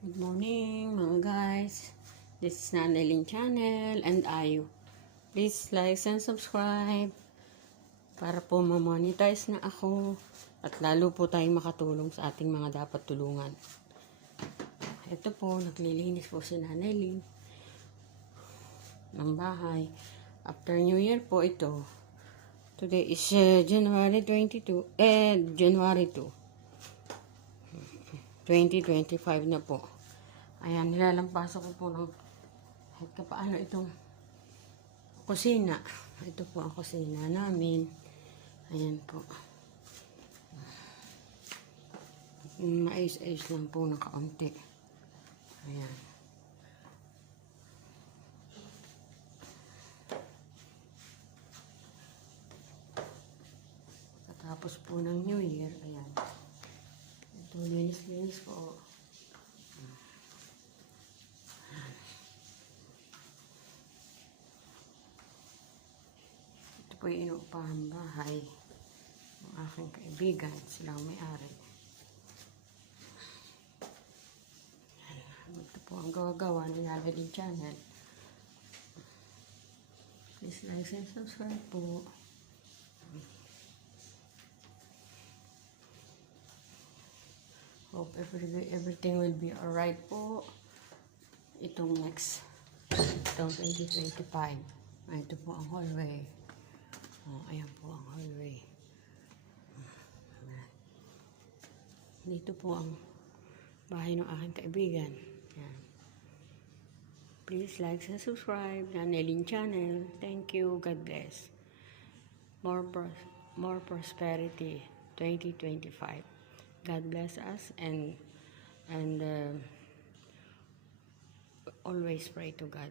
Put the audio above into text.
Good morning mga guys. This is Nanelin channel and Ayu. Please like and subscribe para po ma-monetize na ako at lalo po tayong makatulong sa ating mga dapat tulungan. Ito po, naglilinis po si Nanelin ng bahay. After New Year po ito. Today is January 2, 2025 na po. Ayan, nilalampasan ko po ng kahit kapaano itong kusina. Ito po ang kusina namin. Ayan po. Mais-ayos lang po ng kaunti. Ayan. Tapos po ng New Year, ayan. Ito, linis-linis po. Ito po yung inuupahan bahay ng aking kaibigan. Sila ang may-ari. Ito po ang gawa-gawa ng Nanelin channel. Please like and subscribe po. Hope everything will be alright po. Itong 2025. Ito po ang hallway. Ayan po ang hallway. Dito po ang bahay ng aking kaibigan. Ayan. Please like and subscribe. Nanelin channel. Thank you. God bless. More prosperity 2025. God bless us and always pray to God.